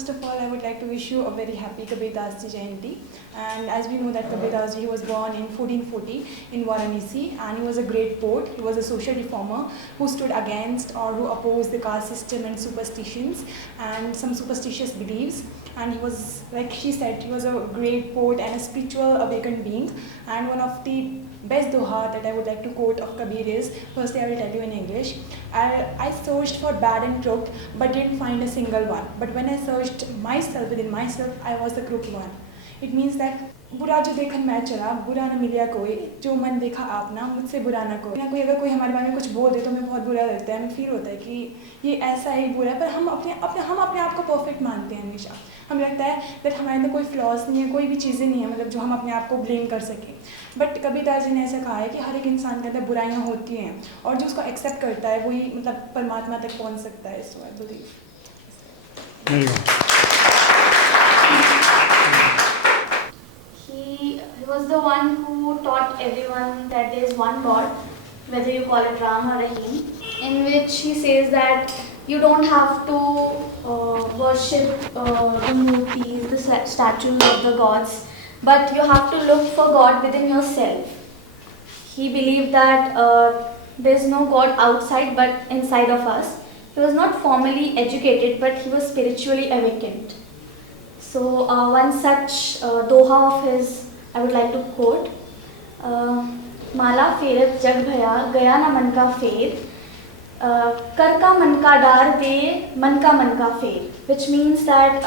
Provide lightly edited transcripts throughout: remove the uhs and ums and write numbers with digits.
first of all, I would like to wish you a very happy Kabir Das Ji Jayanti. And as we know that Kabir Das Ji was born in 1440 in Varanasi, and he was a great poet. He was a social reformer who stood against or who opposed the caste system and superstitions and some superstitious beliefs. And he was, like she said, he was a great poet and a spiritual awakened being. And one of the best doha that I would like to quote of Kabir is, firstly I will tell you in English. I searched for bad and crooked but didn't find a single one. But when I searched myself within myself, I was the crooked one. It means that बुरा जो देखन मैं चला, बुरा न मिलिया कोई, जो मन देखा आपना, मुझसे बुरा ना कोई। अगर कोई हमारे बारे में कुछ बोल दे तो हमें बहुत बुरा लगता है, हमें फील होता है कि ये ऐसा ही बुरा है, पर हम अपने आप को परफेक्ट मानते हैं हमेशा। हमें लगता है दैट हमारे अंदर कोई फ्लॉज नहीं है, कोई भी चीज़ें नहीं है, मतलब जो हम अपने आप को ब्लेम कर सकें। बट कबीर दास जी ने ऐसा कहा है कि हर एक इंसान के अंदर बुराइयाँ होती हैं और जो उसको एक्सेप्ट करता है वही मतलब परमात्मा तक पहुँच सकता है। So I believe He was the one who taught everyone that there is one God, whether you call it Ram or Rahim, in which he says that you don't have to worship the murtis, the statues of the gods, but you have to look for God within yourself. He believed that there is no God outside but inside of us. He was not formally educated, but he was spiritually awakened. So one such doha of his I would like to quote. माला फेरत जग भया गया ना मन का फेर, कर का मन का डार दे मन का फेर, which means that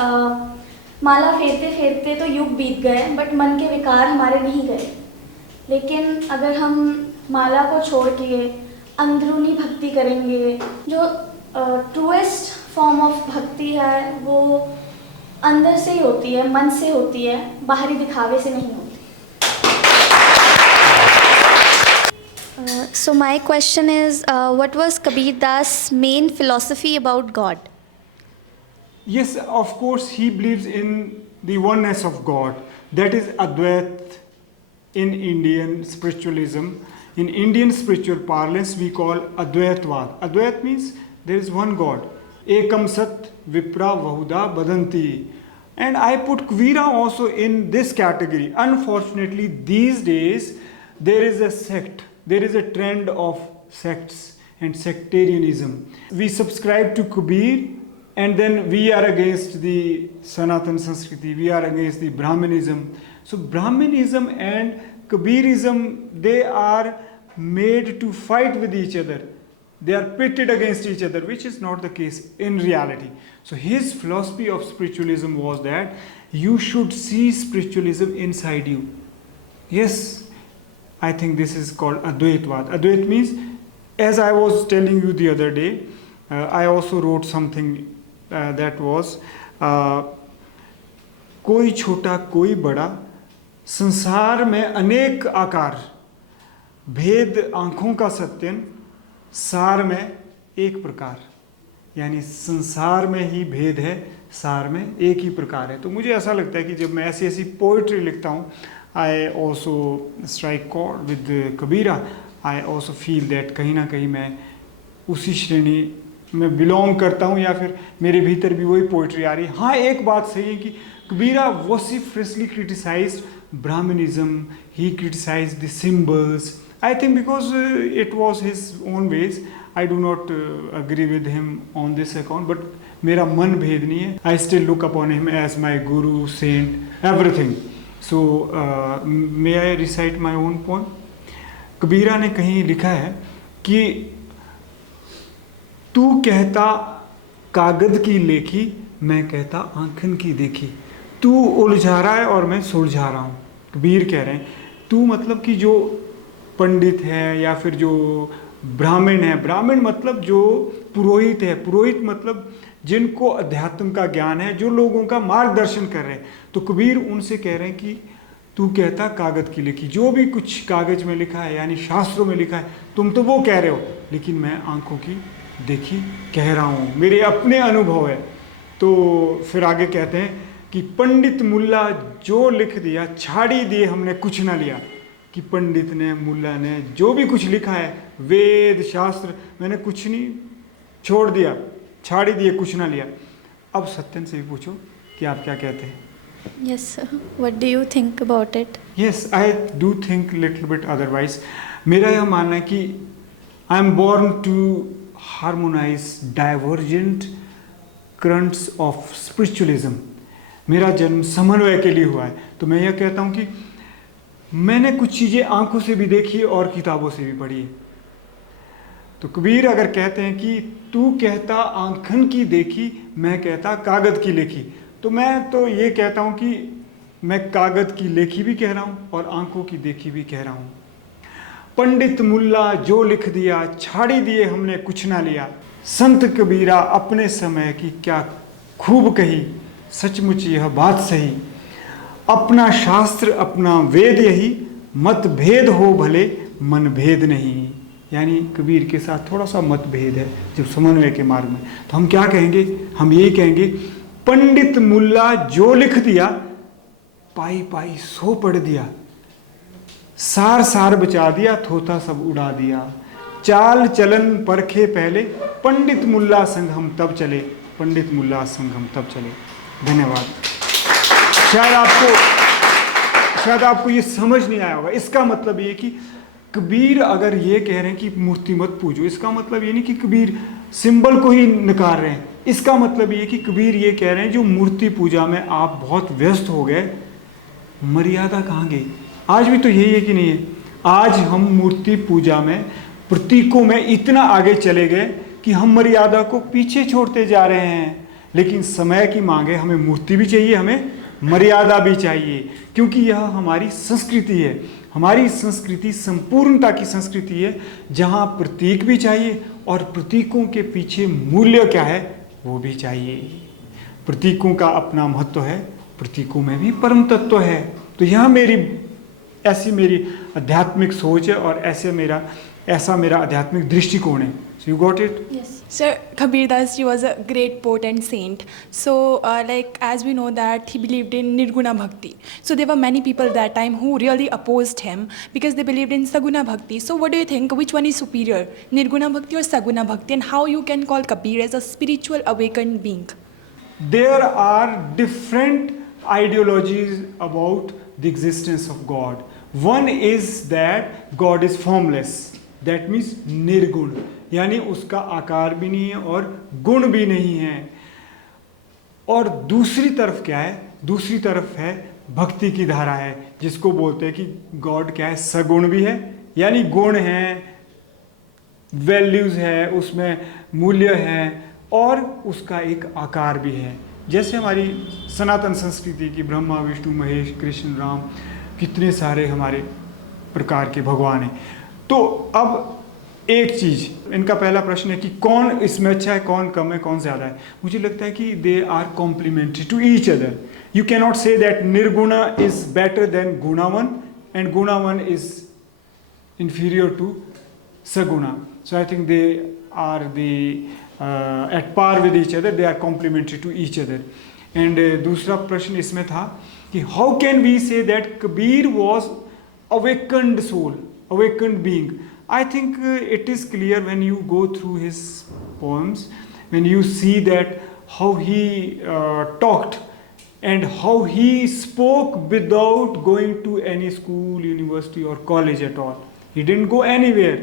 माला फेरते फेरते तो युग बीत गए बट मन के विकार हमारे नहीं गए। लेकिन अगर हम माला को छोड़ के अंदरूनी भक्ति करेंगे, जो ट्रूएस्ट फॉर्म ऑफ भक्ति है वो अंदर से ही होती है, मन से होती है, बाहरी दिखावे से नहीं होती। So my question is, what was Kabir Das' main philosophy about God? Yes, of course, he believes in the oneness of God. That is Advait in Indian spiritualism. In Indian spiritual parlance, we call Advaitvad. Advait means there is one God. Ekam Sat Vipra Vahuda Badanti. And I put Kabira also in this category. Unfortunately, these days, there is a sect. There is a trend of sects and sectarianism. We subscribe to Kabir and then we are against the Sanatan Sanskriti, we are against the Brahmanism. So Brahmanism and Kabirism, they are made to fight with each other. They are pitted against each other, which is not the case in reality. So his philosophy of spiritualism was that you should see spiritualism inside you. Yes, I think this is called Advaitvad. Advait means, as I was telling you the other day, I also wrote something that was कोई छोटा कोई बड़ा, संसार में अनेक आकार, भेद आँखों का सत्यन, सार में एक प्रकार। यानी संसार में ही भेद है, सार में एक ही प्रकार है। तो मुझे ऐसा लगता है कि जब मैं ऐसी पोइट्री लिखता हूँ, I also strike chord with Kabira. I also feel that कहीं ना कहीं मैं उसी श्रेणी में बिलोंग करता हूँ या फिर मेरे भीतर भी वही पोइट्री आ रही है। हाँ, एक बात सही है कि Kabira vociferously criticized Brahmanism. He criticized the symbols. I think because it was his own ways. I do not agree with him on this account. But मेरा मन भेद नहीं है. I still look upon him as my guru, saint, everything. So may I recite my own poem? कबीरा ने कहीं लिखा है कि तू कहता कागज की लेखी, मैं कहता आंखन की देखी। तू उलझा रहा है और मैं सुलझा रहा हूँ। कबीर कह रहे हैं तू मतलब कि जो पंडित है या फिर जो ब्राह्मण है, ब्राह्मण मतलब जो पुरोहित है, पुरोहित मतलब जिनको अध्यात्म का ज्ञान है, जो लोगों का मार्गदर्शन कर रहे हैं। तो कबीर उनसे कह रहे हैं कि तू कहता कागज की लिखी, जो भी कुछ कागज में लिखा है यानी शास्त्रों में लिखा है तुम तो वो कह रहे हो, लेकिन मैं आंखों की देखी कह रहा हूँ, मेरे अपने अनुभव है। तो फिर आगे कहते हैं कि पंडित मुल्ला जो लिख दिया छाड़ी दिए हमने कुछ ना लिया। कि पंडित ने मुल्ला ने जो भी कुछ लिखा है वेद शास्त्र, मैंने कुछ नहीं छोड़ दिया, छाड़ी दिए कुछ ना लिया। अब सत्यन से भी पूछो कि आप क्या कहते हैं. Yes, sir. What do you think about it? Yes, I do think little bit otherwise. मेरा यह मानना है कि I am born to harmonize divergent currents of spiritualism. मेरा जन्म समन्वय के लिए हुआ है. तो मैं यह कहता हूँ कि मैंने कुछ चीज़ें आंखों से भी देखी और किताबों से भी पढ़ी है. तो कबीर अगर कहते हैं कि तू कहता आंखन की देखी, मैं कहता कागज़ की लिखी, तो मैं तो ये कहता हूँ कि मैं कागज़ की लेखी भी कह रहा हूँ और आंखों की देखी भी कह रहा हूँ. पंडित मुल्ला जो लिख दिया, छाड़ी दिए हमने कुछ ना लिया. संत कबीरा अपने समय की क्या खूब कही, सचमुच यह बात सही. अपना शास्त्र अपना वेद यही, मतभेद हो भले मन भेद नहीं. यानी कबीर के साथ थोड़ा सा मतभेद है जब समन्वय के मार्ग में. तो हम क्या कहेंगे? हम यही कहेंगे पंडित मुल्ला जो लिख दिया, पाई पाई सो पढ़ दिया. सार सार बचा दिया, थोथा सब उड़ा दिया. चाल चलन परखे पहले, पंडित मुल्ला संग हम तब चले. पंडित मुल्ला संग हम तब चले. धन्यवाद. शायद आपको ये समझ नहीं आया होगा. इसका मतलब ये कि कबीर अगर ये कह रहे हैं कि मूर्ति मत पूजो, इसका मतलब ये नहीं कि कबीर सिंबल को ही नकार रहे हैं. इसका मतलब ये कि कबीर ये कह रहे हैं जो मूर्ति पूजा में आप बहुत व्यस्त हो गए, मर्यादा कहाँ गई? आज भी तो यही है कि नहीं है? आज हम मूर्ति पूजा में प्रतीकों में इतना आगे चले गए कि हम मर्यादा को पीछे छोड़ते जा रहे हैं. लेकिन समय की मांग है, हमें मूर्ति भी चाहिए, हमें मर्यादा भी चाहिए, क्योंकि यह हमारी संस्कृति है. हमारी संस्कृति संपूर्णता की संस्कृति है, जहाँ प्रतीक भी चाहिए और प्रतीकों के पीछे मूल्य क्या है वो भी चाहिए. प्रतीकों का अपना महत्व है, प्रतीकों में भी परम तत्व है. तो यह ऐसी मेरी आध्यात्मिक सोच है और ऐसा मेरा आध्यात्मिक दृष्टिकोण है. So you got it? Yes. Sir, Kabir Das ji was a great poet and saint. So, as we know that he believed in Nirguna Bhakti. So there were many people that time who really opposed him because they believed in Saguna Bhakti. So what do you think? Which one is superior, Nirguna Bhakti or Saguna Bhakti? And how you can call Kabir as a spiritual awakened being? There are different ideologies about the existence of God. One is that God is formless. That means निर्गुण, यानी उसका आकार भी नहीं है और गुण भी नहीं है. और दूसरी तरफ क्या है? दूसरी तरफ है भक्ति की धारा है, जिसको बोलते हैं कि गॉड क्या है? सगुण भी है, यानी गुण है, वैल्यूज है, उसमें मूल्य है और उसका एक आकार भी है. जैसे हमारी सनातन संस्कृति की ब्रह्मा विष्णु महेश कृष्ण राम, कितने सारे हमारे प्रकार के भगवान हैं. तो अब एक चीज़, इनका पहला प्रश्न है कि कौन इसमें अच्छा है, कौन कम है, कौन ज़्यादा है. मुझे लगता है कि they are complementary to each other. You can not say that nirguna is better than गुणावन एंड गुणावन is inferior to saguna. So I think they are at par with each other. They are complementary to each other. And दूसरा प्रश्न इसमें था कि how can we say that Kabir was awakened soul, awakened being? I think it is clear when you go through his poems, when you see that how he talked and how he spoke without going to any school, university or college at all. He didn't go anywhere.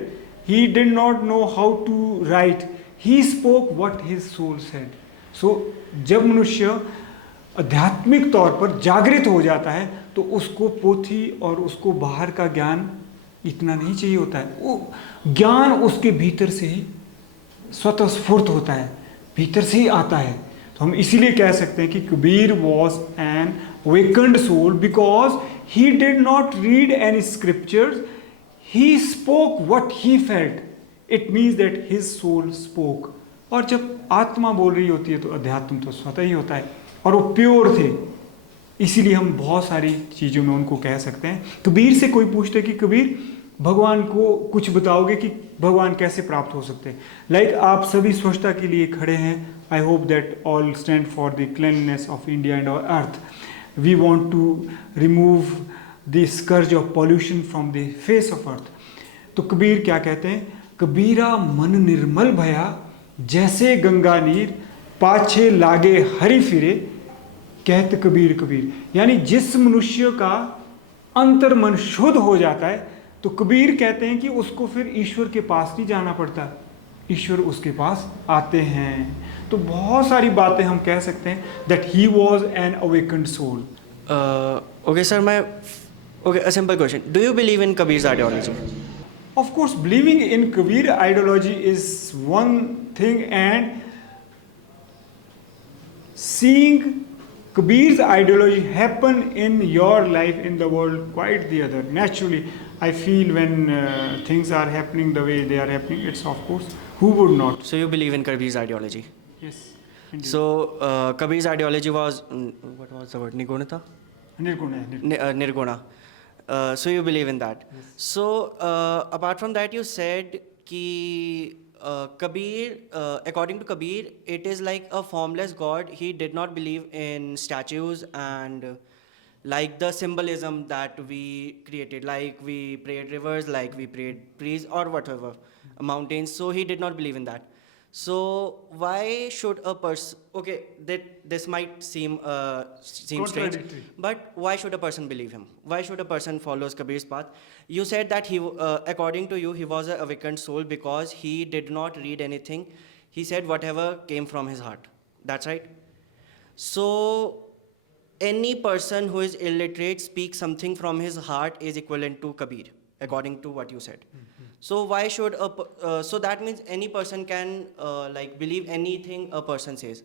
He did not know how to write. He spoke what his soul said. So जब मनुष्य आध्यात्मिक तौर पर जागृत हो जाता है तो उसको पोथी और उसको बाहर का ज्ञान इतना नहीं चाहिए होता है. वो ज्ञान उसके भीतर से ही स्वतःस्फूर्त होता है, भीतर से ही आता है. तो हम इसीलिए कह सकते हैं कि Kabir was an awakened soul because he did not read any scriptures. He spoke what he felt. It means that his soul spoke. और जब आत्मा बोल रही होती है तो अध्यात्म तो स्वतः ही होता है. और वो प्योर थे, इसीलिए हम बहुत सारी चीज़ों में उनको कह सकते हैं. कबीर से कोई पूछते कि कबीर भगवान को कुछ बताओगे कि भगवान कैसे प्राप्त हो सकते हैं. लाइक आप सभी स्वच्छता के लिए खड़े हैं. I hope that all stand for the cleanliness of India and our earth. We want to remove the scourge of pollution from the face of earth. तो कबीर क्या कहते हैं? कबीरा मन निर्मल भया जैसे गंगा नीर, पाछे लागे हरि फिरे कहत कबीर कबीर। यानी जिस मनुष्य का अंतर मन शुद्ध हो जाता है तो कबीर कहते हैं कि उसको फिर ईश्वर के पास नहीं जाना पड़ता, ईश्वर उसके पास आते हैं। तो बहुत सारी बातें हम कह सकते हैं that he was an awakened soul. Okay, sir, a simple question. Do you believe in Kabir's ideology? Of course, believing in Kabir ideology is one thing, and seeing Kabir's ideology happen in your life, in the world, quite the other. Naturally, I feel when things are happening the way they are happening, it's of course, who would not? So you believe in Kabir's ideology? Yes. Indeed. So Kabir's ideology was, what was the word? Nigunata? Nirguna. Nirguna. So you believe in that. Yes. So apart from that, you said कि Kabir, according to Kabir, it is like a formless God. He did not believe in statues and like the symbolism that we created, like we prayed rivers, like we prayed trees or whatever, mountains. So he did not believe in that. So why should a person? Okay, that this might seem strange, Contradictory. but why should a person believe him? Why should a person follows Kabir's path? You said that he, according to you, he was a awakened soul because he did not read anything. He said whatever came from his heart. That's right. So any person who is illiterate speaks something from his heart is equivalent to Kabir, according to what you said. So why should so that means any person can like believe anything a person says.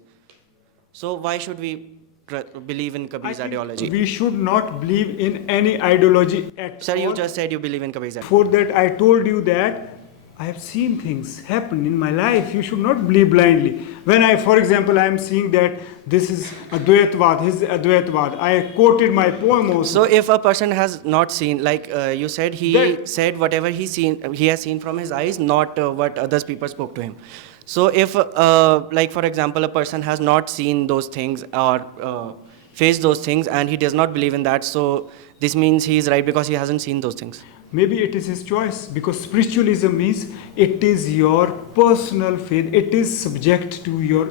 So why should we believe in Kabir's ideology? We should not believe in any ideology at Sir, all. you just said you believe in Kabir's ideology. For that, I told you that I have seen things happen in my life. You should not believe blindly. When for example, I am seeing that this is Advaitvad, his Advaitvad. I quoted my poem also. So if a person has not seen, like you said, he said whatever he has seen from his eyes, not what others people spoke to him. So if, like for example, a person has not seen those things or faced those things and he does not believe in that, so this means he is right because he hasn't seen those things. Maybe it is his choice, because spiritualism means it is your personal faith. It is subject to your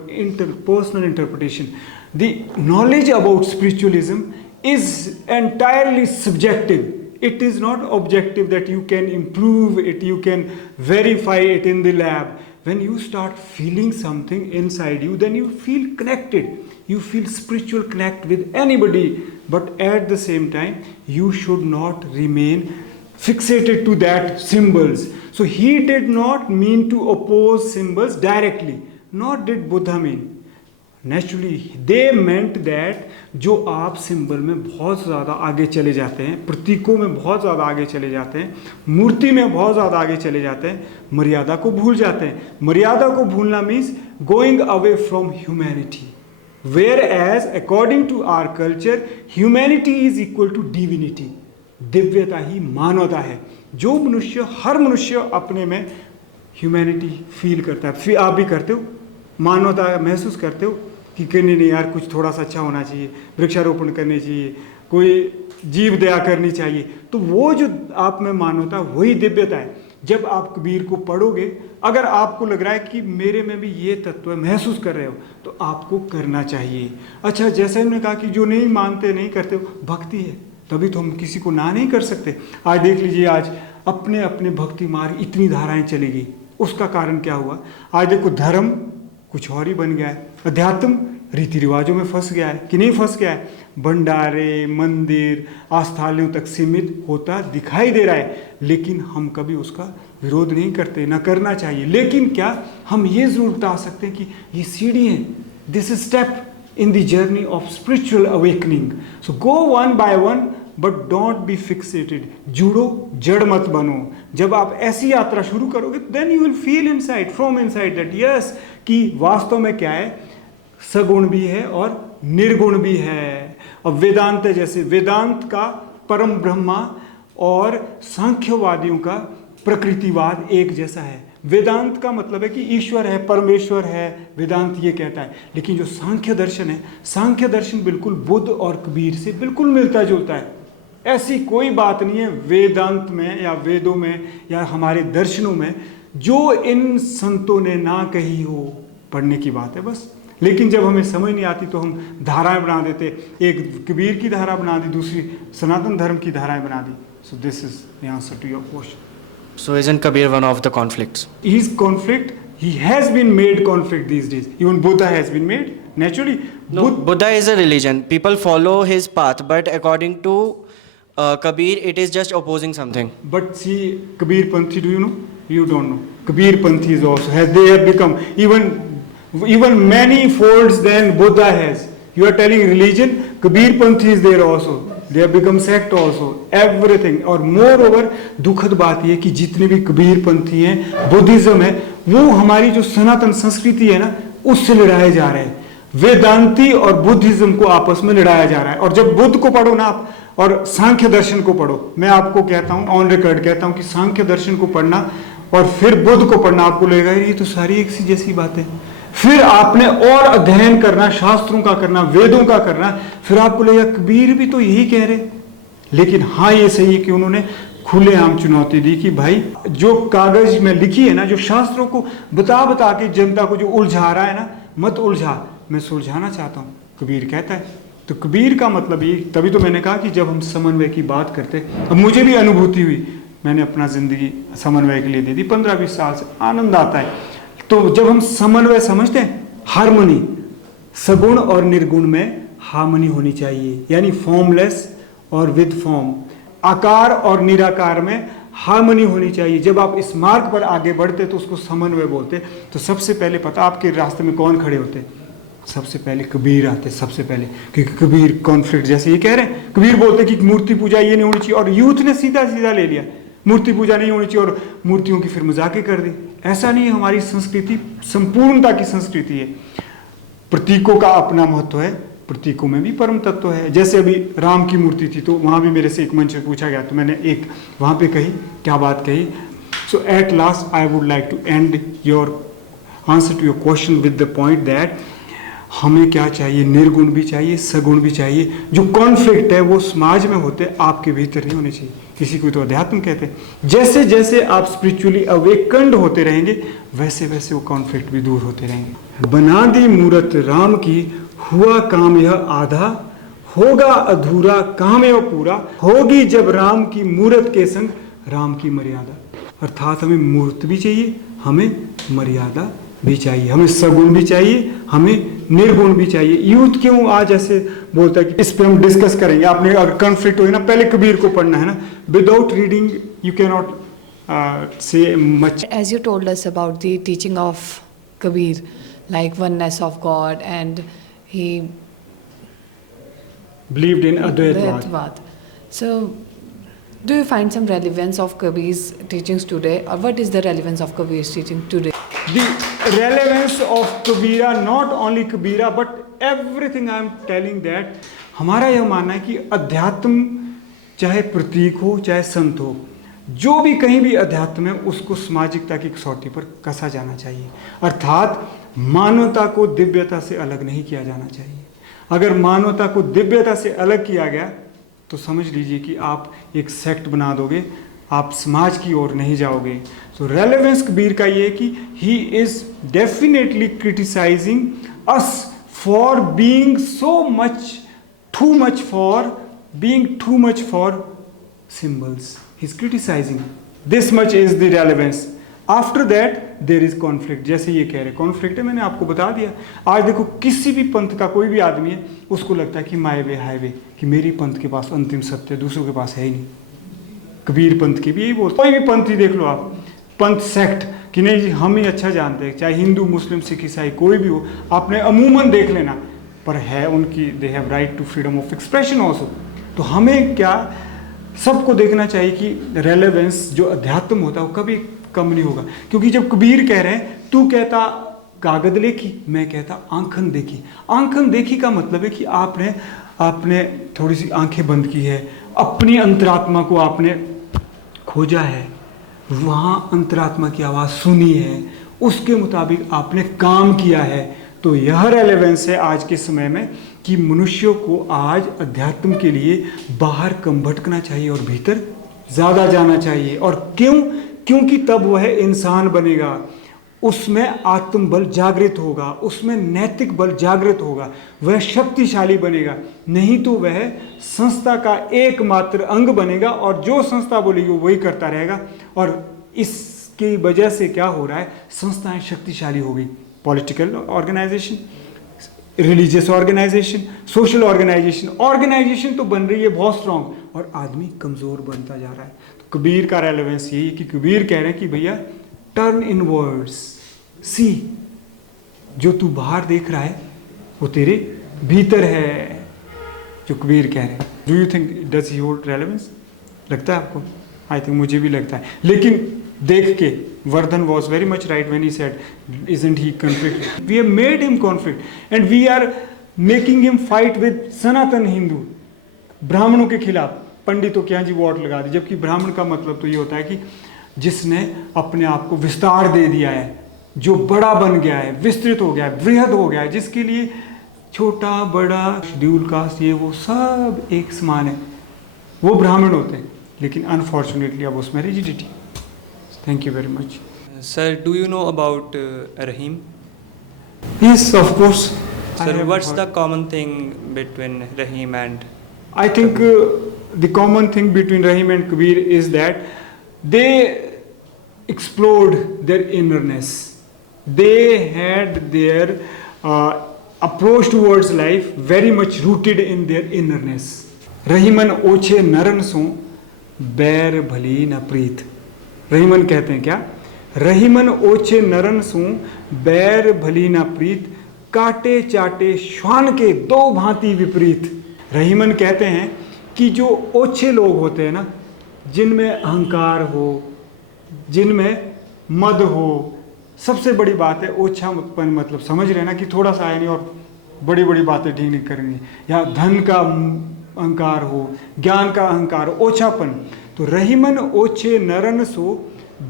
personal interpretation. The knowledge about spiritualism is entirely subjective. It is not objective that you can improve it, you can verify it in the lab. When you start feeling something inside you, then you feel connected. You feel spiritual connect with anybody. But at the same time, you should not remain fixated to that symbols. So he did not mean to oppose symbols directly, nor did Buddha mean. Naturally, they meant that जो आप symbol में बहुत ज़्यादा आगे चले जाते हैं, प्रतीकों में बहुत ज़्यादा आगे चले जाते हैं, मूर्ति में बहुत ज़्यादा आगे चले जाते हैं, मर्यादा को भूल जाते हैं. मर्यादा को भूलना means going away from humanity. Whereas according to our culture, humanity is equal to divinity. दिव्यता ही मानवता है. जो मनुष्य, हर मनुष्य अपने में ह्यूमैनिटी फील करता है. फिर आप भी करते हो, मानवता महसूस करते हो कि नहीं यार कुछ थोड़ा सा अच्छा होना चाहिए, वृक्षारोपण करनी चाहिए, कोई जीव दया करनी चाहिए. तो वो जो आप में मानवता, वही दिव्यता है. जब आप कबीर को पढ़ोगे, अगर आपको लग रहा है कि मेरे में भी ये तत्व महसूस कर रहे हो, तो आपको करना चाहिए. अच्छा, जैसे हमने कहा कि जो नहीं मानते, नहीं करते हो, भक्ति है, तभी तो हम किसी को ना नहीं कर सकते. आज देख लीजिए, आज अपने अपने भक्ति मार्ग इतनी धाराएं चली गई. उसका कारण क्या हुआ? आज देखो, धर्म कुछ और ही बन गया है, अध्यात्म रीति रिवाजों में फंस गया है कि नहीं फंस गया है. भंडारे, मंदिर, आस्थालयों तक सीमित होता दिखाई दे रहा है, लेकिन हम कभी उसका विरोध नहीं करते, ना करना चाहिए. लेकिन क्या हम ये जरूर बता सकते हैं कि ये सीढ़ी है, this is step in the journey of spiritual awakening. So go one by one, but don't be fixated. जुड़ो, जड़ मत बनो. जब आप ऐसी यात्रा शुरू करोगे, then you will feel inside, from inside that yes, कि वास्तव में क्या है, सगुण भी है और निर्गुण भी है. और वेदांत जैसे, वेदांत का परम ब्रह्मा और सांख्यवादियों का प्रकृतिवाद एक जैसा है. वेदांत का मतलब है कि ईश्वर है, परमेश्वर है, वेदांत ये कहता है. लेकिन जो सांख्य दर्शन है, सांख्य दर्शन बिल्कुल बुद्ध और कबीर से बिल्कुल मिलता जुलता है. ऐसी कोई बात नहीं है वेदांत में या वेदों में या हमारे दर्शनों में जो इन संतों ने ना कही हो. पढ़ने की बात है बस. लेकिन जब हमें समझ नहीं आती तो हम धाराएं बना देते, एक कबीर की धारा बना दी, दूसरी सनातन धर्म की धाराएं बना दी. So this is the answer to your question. So isn't Kabir one of the conflicts? His conflict, he has been made conflict these days. Even Buddha has been made naturally. No, Buddha is a religion. People follow his path, but according to Kabir, it is just opposing something. But see, Kabir Panthi, do you know? You don't know. Kabir Panthi is also they have become even many folds than Buddha has. You are telling religion, Kabir Panthi is there also. They have become sect also. Everything. और moreover दुखद बात यह कि जितने भी कबीर पंथी हैं, Buddhism है, वो हमारी जो सनातन संस्कृति है ना, उससे लड़ाए जा रहे हैं. वेदांती और बुद्धिज्म को आपस में लड़ाया जा रहा है. और जब बुद्ध को पढ़ो ना आप और सांख्य दर्शन को पढ़ो, मैं आपको कहता हूँ ऑन रिकॉर्ड कहता हूँ कि सांख्य दर्शन को पढ़ना और फिर बुद्ध को पढ़ना, आपको लगेगा ये तो सारी एक सी जैसी बात है. फिर आपने और अध्ययन करना, शास्त्रों का करना, वेदों का करना, फिर आपको लगेगा कबीर भी तो यही कह रहे. लेकिन हाँ ये सही है कि उन्होंने खुलेआम चुनौती दी कि भाई जो कागज में लिखी है ना, जो शास्त्रों को बता बता के जनता को जो उलझा रहा है ना, मत उलझा, मैं सुलझाना चाहता हूँ, कबीर कहता है. तो कबीर का मतलब ये, तभी तो मैंने कहा कि जब हम समन्वय की बात करते, अब मुझे भी अनुभूति हुई, मैंने अपना जिंदगी समन्वय के लिए दे दी, 15-20 साल से आनंद आता है. तो जब हम समन्वय समझते हैं, हार्मनी, सगुण और निर्गुण में हार्मनी होनी चाहिए, यानी फॉर्मलेस और विद फॉर्म, आकार और निराकार में हार्मनी होनी चाहिए. जब आप इस मार्ग पर आगे बढ़ते तो उसको समन्वय बोलते. तो सबसे पहले पता आपके रास्ते में कौन खड़े होते? सबसे पहले कबीर आते, सबसे पहले, क्योंकि कबीर कॉन्फ्लिक्ट जैसे ये कह रहे हैं, कबीर बोलते कि मूर्ति पूजा ये नहीं होनी चाहिए, और यूथ ने सीधा सीधा ले लिया मूर्ति पूजा नहीं होनी चाहिए और मूर्तियों की फिर मजाके कर दी. ऐसा नहीं है. हमारी संस्कृति संपूर्णता की संस्कृति है. प्रतीकों का अपना महत्व है, प्रतीकों में भी परम तत्व है. जैसे अभी राम की मूर्ति थी तो वहां भी मेरे से एक मंच पर पूछा गया, तो मैंने एक वहां पे कही, क्या बात कही. So at last I would like to end your answer to your question with the point that हमें क्या चाहिए, निर्गुण भी चाहिए, सगुण भी चाहिए. जो कॉन्फ्लिक्ट है वो समाज में होते, आपके भीतर नहीं होने चाहिए. किसी को तो अध्यात्म कहते हैं. जैसे जैसे आप स्पिरिचुअली अवेकन्ड होते रहेंगे, वैसे वैसे वो कॉन्फ्लिक्ट भी दूर होते रहेंगे. बना दी मूरत राम की, हुआ काम यह आधा, होगा अधूरा काम यह पूरा, होगी जब राम की मूरत के संग राम की मर्यादा. अर्थात हमें मूर्त भी चाहिए, हमें मर्यादा भी चाहिए, हमें सगुण भी चाहिए, हमें निर्गुण भी चाहिए. यूथ क्यों आज ऐसे बोलता है कि इस पे हम डिस्कस करेंगे. आपने अगर कॉन्फ्लिक्ट हो ना, पहले कबीर को पढ़ना है ना. Without reading you can not से much. As you told us about the teaching of Kabir, like oneness of God, and he believed in Advaitvad. Advaitvad. So, do you find some relevance of Kabir's teachings today, or what is the relevance of Kabir's teaching today? The relevance of Kabira, not only Kabira, but everything I am telling that, हमारा यह मानना है कि अध्यात्म चाहे प्रतीक हो चाहे संत हो, जो भी कहीं भी अध्यात्म है उसको सामाजिकता की कसौटी पर कसा जाना चाहिए. अर्थात मानवता को दिव्यता से अलग नहीं किया जाना चाहिए. अगर मानवता को दिव्यता से अलग किया गया तो समझ लीजिए कि आप एक सेक्ट बना दोगे, आप समाज की ओर नहीं जाओगे. सो रेलेवेंस कबीर का ये है कि he is definitely criticising us for being so much too much for symbols. He is criticising this much is the relevance. After that there is conflict. जैसे ये कह रहे कॉन्फ्लिक्ट है, मैंने आपको बता दिया. आज देखो किसी भी पंथ का कोई भी आदमी है, उसको लगता है कि माय वे हाईवे, कि मेरी पंथ के पास अंतिम सत्य, दूसरों के पास है ही नहीं. कबीर पंथ के भी यही बोलते. कोई भी पंथ ही देख लो आप, पंथ सेक्ट, कि नहीं जी हम ही अच्छा जानते हैं, चाहे हिंदू मुस्लिम सिख ईसाई कोई भी हो, आपने अमूमन देख लेना, पर है उनकी, they have right to freedom of expression also. तो हमें क्या सबको देखना चाहिए कि रेलेवेंस जो अध्यात्म होता है वो कभी कम नहीं होगा. क्योंकि जब कबीर कह रहे हैं, तू कहता कागज लेखी, मैं कहता आंखन देखी. आंखन देखी का मतलब है कि आपने थोड़ी सी आंखें बंद की है, अपनी अंतरात्मा को आपने खोजा है, वहाँ अंतरात्मा की आवाज़ सुनी है, उसके मुताबिक आपने काम किया है. तो यह रेलेवेंस है आज के समय में कि मनुष्यों को आज अध्यात्म के लिए बाहर कम भटकना चाहिए और भीतर ज़्यादा जाना चाहिए. और क्यों? क्योंकि तब वह इंसान बनेगा. उसमें आत्मबल जागृत होगा, उसमें नैतिक बल जागृत होगा, वह शक्तिशाली बनेगा। नहीं तो वह संस्था का एकमात्र अंग बनेगा और जो संस्था बोलेगी वो वही करता रहेगा। और इसकी वजह से क्या हो रहा है, संस्थाएं शक्तिशाली हो गई। Political organisation, religious organisation, social organisation तो बन रही है बहुत स्ट्रांग और आदमी कमज़ोर बनता जा रहा है। तो कबीर का रेलेवेंस यही है कि कबीर कह रहे हैं कि भैया टर्न इनवर्ड्स, सी, जो तू बाहर देख रहा है वो तेरे भीतर है, जो कबीर कह रहे हैं। Do you think does he hold relevance? लगता है आपको? आई थिंक मुझे भी लगता है। लेकिन देख के Vardhan was very much right when he said isn't he conflict, we have made him conflict and we are making him fight with Sanatan Hindu, ब्राह्मणों के खिलाफ। पंडितों के यहाँ जी वोट लगा दी, जबकि ब्राह्मण का मतलब तो ये होता है कि जिसने अपने आप को विस्तार दे दिया है, जो बड़ा बन गया है, विस्तृत हो गया है, बृहद हो गया है, जिसके लिए छोटा बड़ा शेड्यूल कास्ट ये वो सब एक समान है, वो ब्राह्मण होते हैं। लेकिन अनफॉर्चुनेटली अब उसमें rigidity. Thank you very much. Sir, do you know about Rahim? Yes, of course. Sir, what's the common thing between Rahim and I think the common thing between Rahim and Kabir is that they explored their innerness. They had their approach towards life very much rooted in their innerness. Rahiman ओछे नरन सो बैर भली न प्रीत। रहीमन कहते हैं क्या? रहीमन ओछे नरन सो बैर भली न प्रीत, काटे चाटे श्वान के दो भांति विपरीत। रहीमन कहते हैं कि जो ओछे लोग होते हैं ना, जिनमें अहंकार हो, जिनमें मद हो, सबसे बड़ी बात है ओछापन, मतलब समझ रहे ना कि थोड़ा सा है नहीं और बड़ी बड़ी बातें ठीक नहीं करनी, या धन का अहंकार हो, ज्ञान का अहंकार हो, ओछापन। तो रहीमन ओछे नरन सो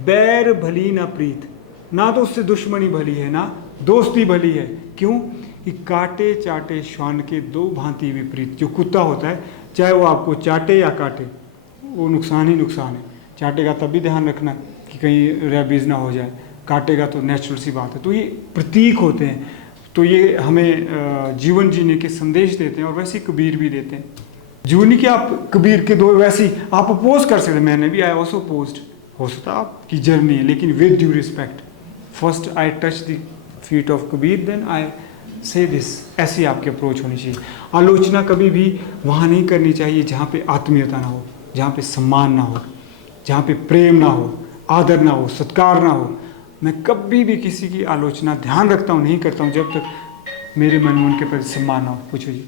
बैर भली ना प्रीत, ना तो उससे दुश्मनी भली है ना दोस्ती भली है। क्यों? कि काटे चाटे श्वान के दो भांति विपरीत। जो कुत्ता होता है, चाहे वो आपको चाटे या काटे, वो नुकसान ही नुकसान है। चाटेगा तब भी ध्यान रखना कि कहीं रेबीज ना हो जाए, काटेगा तो नेचुरल सी बात है। तो ये प्रतीक होते हैं, तो ये हमें जीवन जीने के संदेश देते हैं और वैसे ही कबीर भी देते हैं। जूनी के आप कबीर के दो वैसे ही आप अपोज कर सकते, मैंने भी आई ऑल्सो अपोज्ड, हो सकता है आपकी जर्नी है, लेकिन with due respect. First I touch the feet of Kabir, then I say this. ऐसी आपकी अप्रोच होनी चाहिए। आलोचना कभी भी वहाँ नहीं करनी चाहिए जहाँ पे आत्मीयता ना हो, जहाँ पे सम्मान ना हो, जहाँ पे प्रेम ना हो, आदर ना हो, सत्कार ना हो। मैं कभी भी किसी की आलोचना ध्यान रखता हूँ नहीं करता हूँ जब तक मेरे मन में उनके प्रति सम्मान ना हो। पूछो जी।